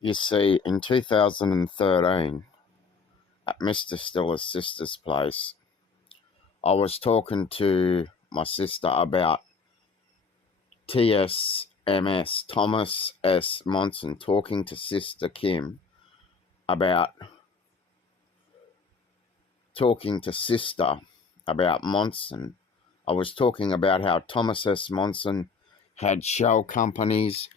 You see, in 2013, at Mr. Stiller's sister's place, I was talking to my sister about TSMS, Thomas S. Monson, talking to Sister Kim about Monson. I was talking about how Thomas S. Monson had shell companies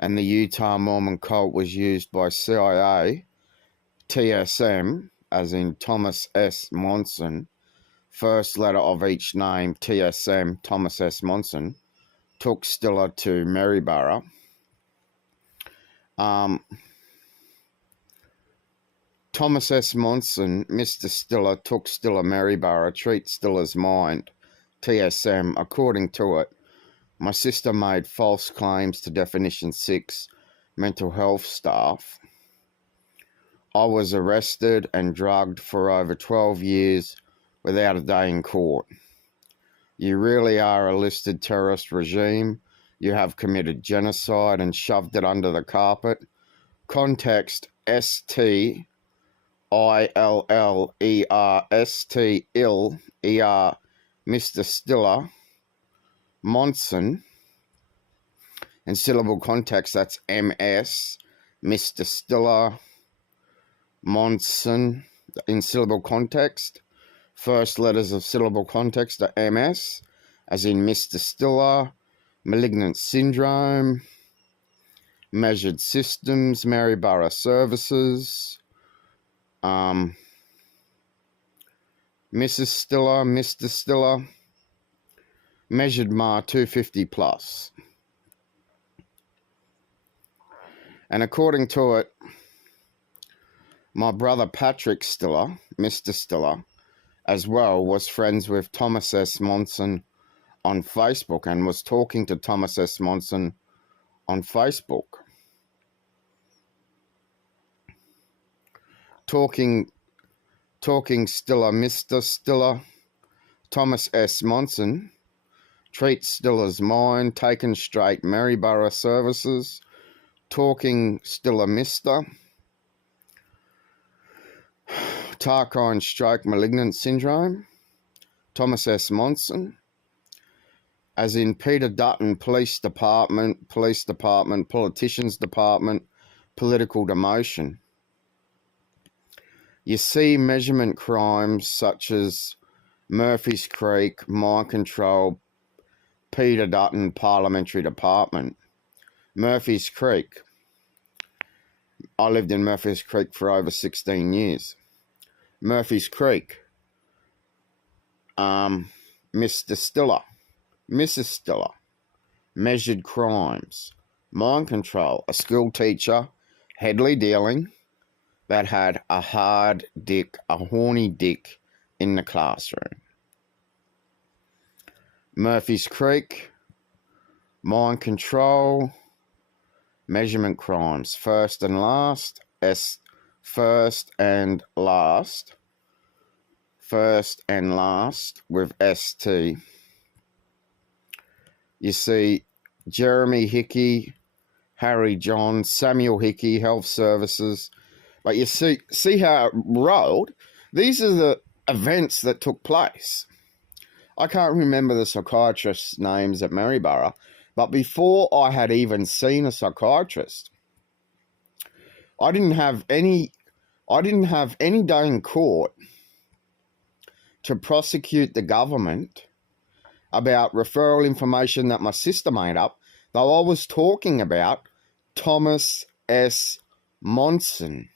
and the Utah Mormon cult was used by CIA. TSM, as in Thomas S. Monson, first letter of each name, TSM, Thomas S. Monson, took Stiller to Maryborough. Thomas S. Monson, Mr. Stiller, took Stiller Maryborough, treat Stiller's mind, TSM. According to it, my sister made false claims to Definition 6 mental health staff. I was arrested and drugged for over 12 years without a day in court. You really are a listed terrorist regime. You have committed genocide and shoved it under the carpet. Context STILLERST ill ER Mr. Stiller Monson. In syllable context, that's MS Mr. Stiller Monson. In syllable context, first letters of syllable context are MS, as in Mr. Stiller, malignant syndrome, measured systems, Maryborough services, Mrs. Stiller, Mr. Stiller, measured MAR 250 plus. And according to it, my brother Patrick Stiller, Mr. Stiller, as well, was friends with Thomas S. Monson on Facebook and was talking to Thomas S. Monson on Facebook. Talking Stiller, Mr. Stiller, Thomas S. Monson, treat Stiller's mind, taken straight, Maryborough services, talking Stiller, Mr. Tarkine stroke, malignant syndrome, Thomas S. Monson, as in Peter Dutton, police department, politicians department, political demotion. You see measurement crimes such as Murphy's Creek, mind control, Peter Dutton, parliamentary department. Murphy's Creek. I lived in Murphy's Creek for over 16 years. Murphy's Creek. Mr. Stiller. Mrs. Stiller. Measured crimes. Mind control. A school teacher, Headley dealing, that had a hard dick, a horny dick in the classroom. Murphy's Creek. Mind control. Measurement crimes. First and last. First and last with ST. You see Jeremy Hickey, Harry John, Samuel Hickey, Health Services. Like you see how it rolled. These are the events that took place. I can't remember the psychiatrist's names at Maryborough, but before I had even seen a psychiatrist, I didn't have any day in court to prosecute the government about referral information that my sister made up, though I was talking about Thomas S. Monson.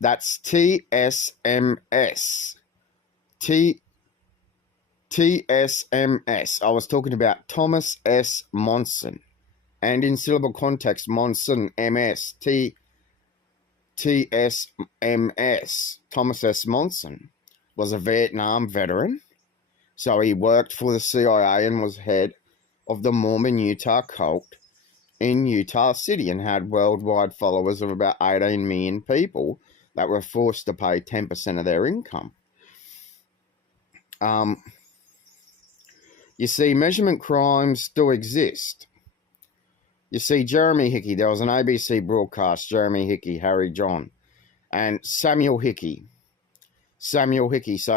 That's TSMS. TSMS. I was talking about Thomas S. Monson. And in syllable context, Monson, MS, TSMS, Thomas S. Monson, was a Vietnam veteran. So he worked for the CIA and was head of the Mormon Utah cult in Utah City and had worldwide followers of about 18 million people that were forced to pay 10% of their income. You see, measurement crimes do exist. You see Jeremy Hickey, there was an ABC broadcast, Jeremy Hickey, Harry John, and Samuel Hickey. So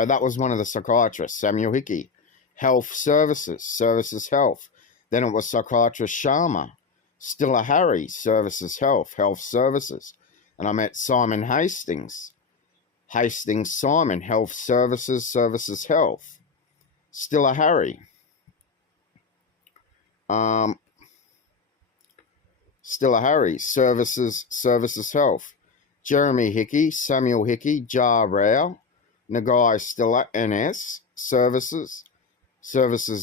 that was one of the psychiatrists, Samuel Hickey. Health Services Health. Then it was psychiatrist Sharma. Stilla Harry, Services Health Services. And I met Simon Hastings. Simon, Health Services Health. Stilla Harry. Stilla Harry, Services Health. Jeremy Hickey, Samuel Hickey, Jar Rao, Nagai Stilla, NS, Services,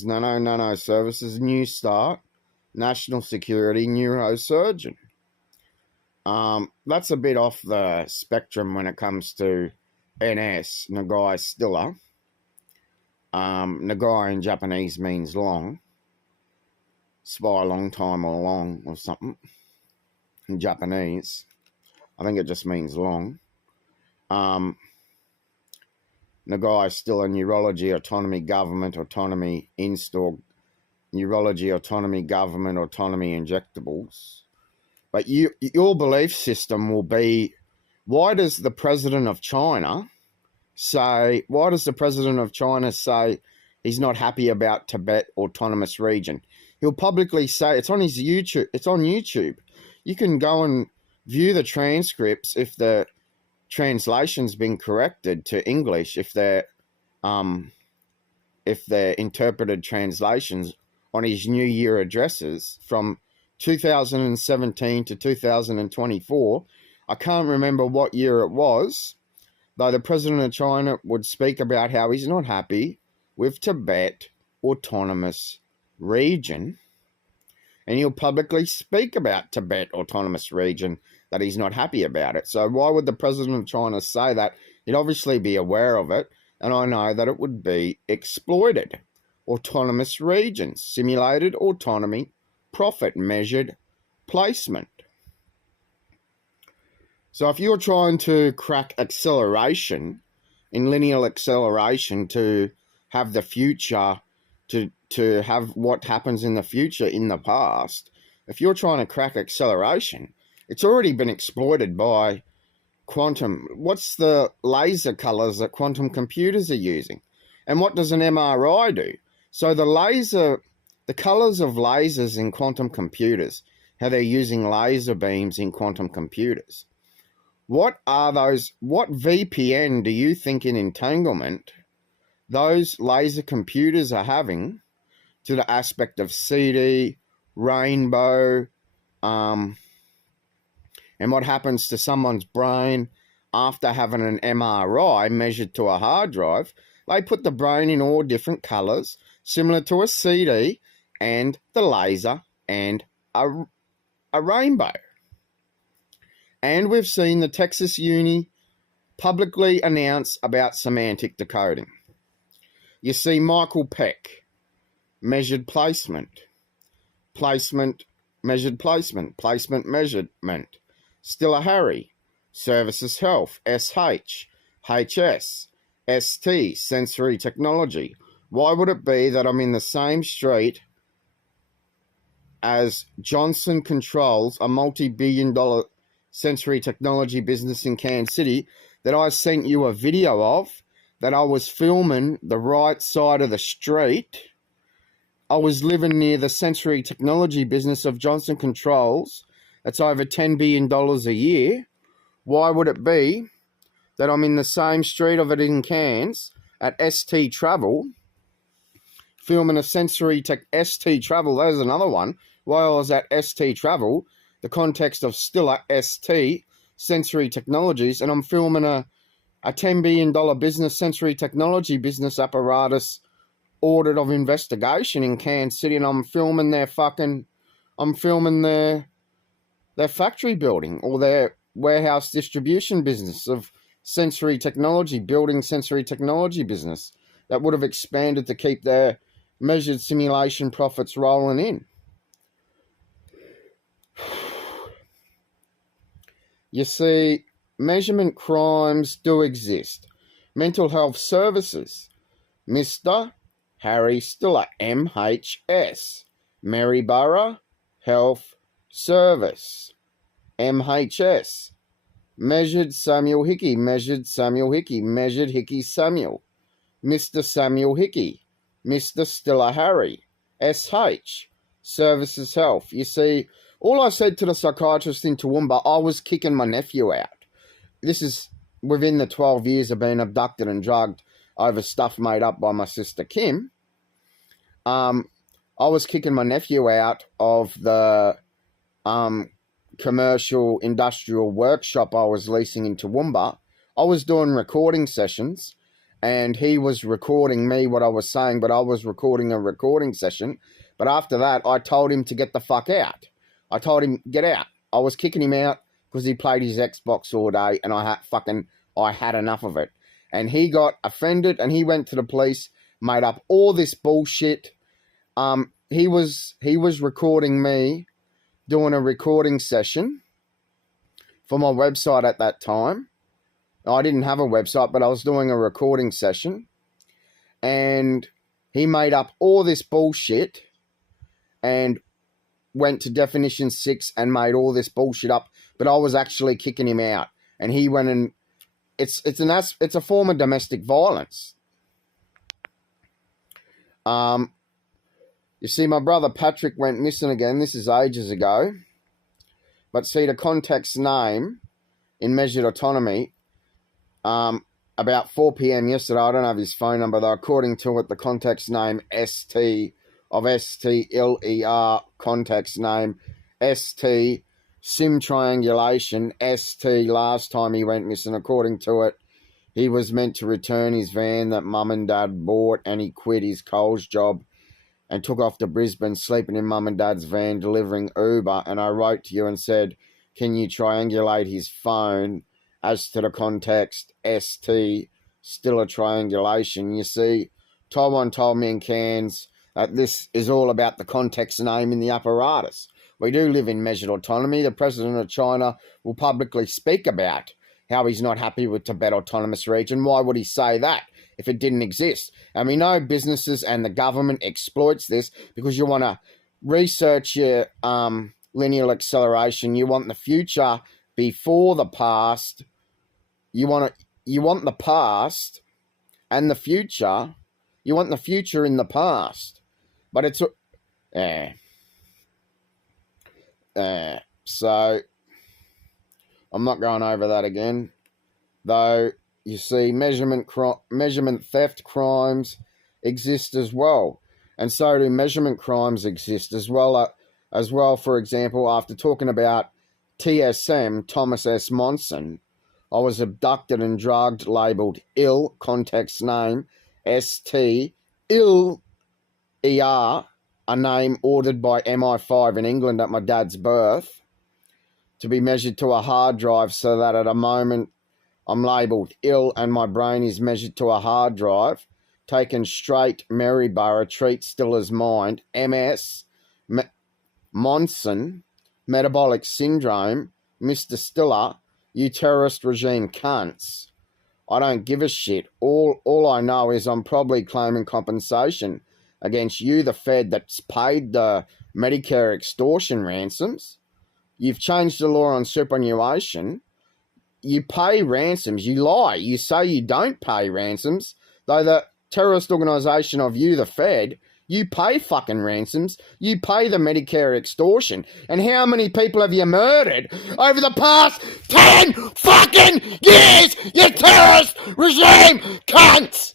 Nano Services, New Start, National Security, Neurosurgeon. That's a bit off the spectrum when it comes to NS, Nagai Stilla. Nagai in Japanese means long. Spy long time or long or something. In Japanese. I think it just means long. Nagai Stilla, Neurology, Autonomy, Government, Autonomy, Install, Neurology, Autonomy, Government, Autonomy, Injectables. But your belief system will be, why does the president of China say he's not happy about Tibet Autonomous Region? He'll publicly say, it's on YouTube. You can go and view the transcripts if the translation's been corrected to English, if they're interpreted translations on his New Year addresses from 2017 to 2024. I can't remember what year it was, though the president of China would speak about how he's not happy with Tibet Autonomous Region, and he'll publicly speak about Tibet Autonomous Region, that he's not happy about it. So why would the president of China say that? He'd obviously be aware of it, and I know that it would be exploited. Autonomous regions, simulated autonomy, profit measured placement. So if you're trying to crack acceleration, in linear acceleration, to have the future, to have what happens in the future in the past, if you're trying to crack acceleration, it's already been exploited by quantum. What's the laser colors that quantum computers are using? And what does an MRI do? So the colors of lasers in quantum computers, how they're using laser beams in quantum computers. What are those? What VPN do you think in entanglement those laser computers are having to the aspect of CD, rainbow, and what happens to someone's brain after having an MRI measured to a hard drive? They put the brain in all different colors, similar to a CD and the laser and a rainbow. And we've seen the Texas Uni publicly announce about semantic decoding. You see Michael Peck, measured placement, measured placement, placement measurement. Stilla Harry, Services Health, SH, HS, ST, Sensory Technology. Why would it be that I'm in the same street as Johnson Controls, a multi-billion-dollar sensory technology business in Kansas City, that I sent you a video of, that I was filming the right side of the street? I was living near the sensory technology business of Johnson Controls. That's over $10 billion a year. Why would it be that I'm in the same street of it in Cairns at ST Travel, filming a ST Travel? There's another one. While I was at ST Travel, the context of Stilla ST, Sensory Technologies, and I'm filming a $10 billion business, sensory technology business apparatus audit of investigation in Kansas City, and I'm filming their factory building, or their warehouse distribution business of sensory technology, building sensory technology business that would have expanded to keep their measured simulation profits rolling in. You see, measurement crimes do exist. Mental health services, Mr. Harry Stilla, MHS, Maryborough Health Service. MHS. Measured Samuel Hickey. Measured Samuel Hickey. Measured Hickey Samuel. Mr. Samuel Hickey. Mr. Stiller Harry. SH. Services Health. You see, all I said to the psychiatrist in Toowoomba, I was kicking my nephew out. This is within the 12 years of being abducted and drugged over stuff made up by my sister Kim. I was kicking my nephew out of the commercial industrial workshop I was leasing in Toowoomba. I was doing recording sessions, and he was recording me what I was saying, but I was recording a recording session. But after that, I told him to get the fuck out. I told him, get out. I was kicking him out because he played his Xbox all day, and I had enough of it. And he got offended, and he went to the police, made up all this bullshit. He was recording me doing a recording session for my website at that time. I didn't have a website, but I was doing a recording session, and he made up all this bullshit and went to definition 6 and made all this bullshit up, but I was actually kicking him out, and he went and it's a form of domestic violence. You see, my brother Patrick went missing again. This is ages ago. But see, the contact's name in Measured Autonomy, about 4 p.m. yesterday, I don't have his phone number though, according to it, the contact's name, ST, of STLER, contact's name, ST, SIM triangulation, ST, last time he went missing, according to it, he was meant to return his van that mum and dad bought, and he quit his Coles job and took off to Brisbane, sleeping in mum and dad's van, delivering Uber. And I wrote to you and said, can you triangulate his phone? As to the context, ST, still a triangulation. You see, Taiwan told me in Cairns that this is all about the context name in the apparatus. We do live in measured autonomy. The president of China will publicly speak about how he's not happy with Tibet Autonomous Region. Why would he say that if it didn't exist? And we know businesses and the government exploits this because you want to research your linear acceleration. You want the future before the past. You want the past and the future. You want the future in the past. But it's so I'm not going over that again. Though you see, measurement theft crimes exist as well, and so do measurement crimes exist as well. For example, after talking about TSM, Thomas S. Monson, I was abducted and drugged, labelled ill, context name, ST, ill, ER, a name ordered by MI5 in England at my dad's birth, to be measured to a hard drive so that at a moment I'm labelled ill and my brain is measured to a hard drive, taken straight Maryborough, treat still as mind, MS, Monson, metabolic syndrome, Mr. Stiller, you terrorist regime cunts. I don't give a shit. All I know is I'm probably claiming compensation against you, the Fed, that's paid the Medicare extortion ransoms. You've changed the law on superannuation. You pay ransoms. You lie. You say you don't pay ransoms, though the terrorist organisation of you, the Fed, you pay fucking ransoms. You pay the Medicare extortion. And how many people have you murdered over the past 10 fucking years, you terrorist regime cunts?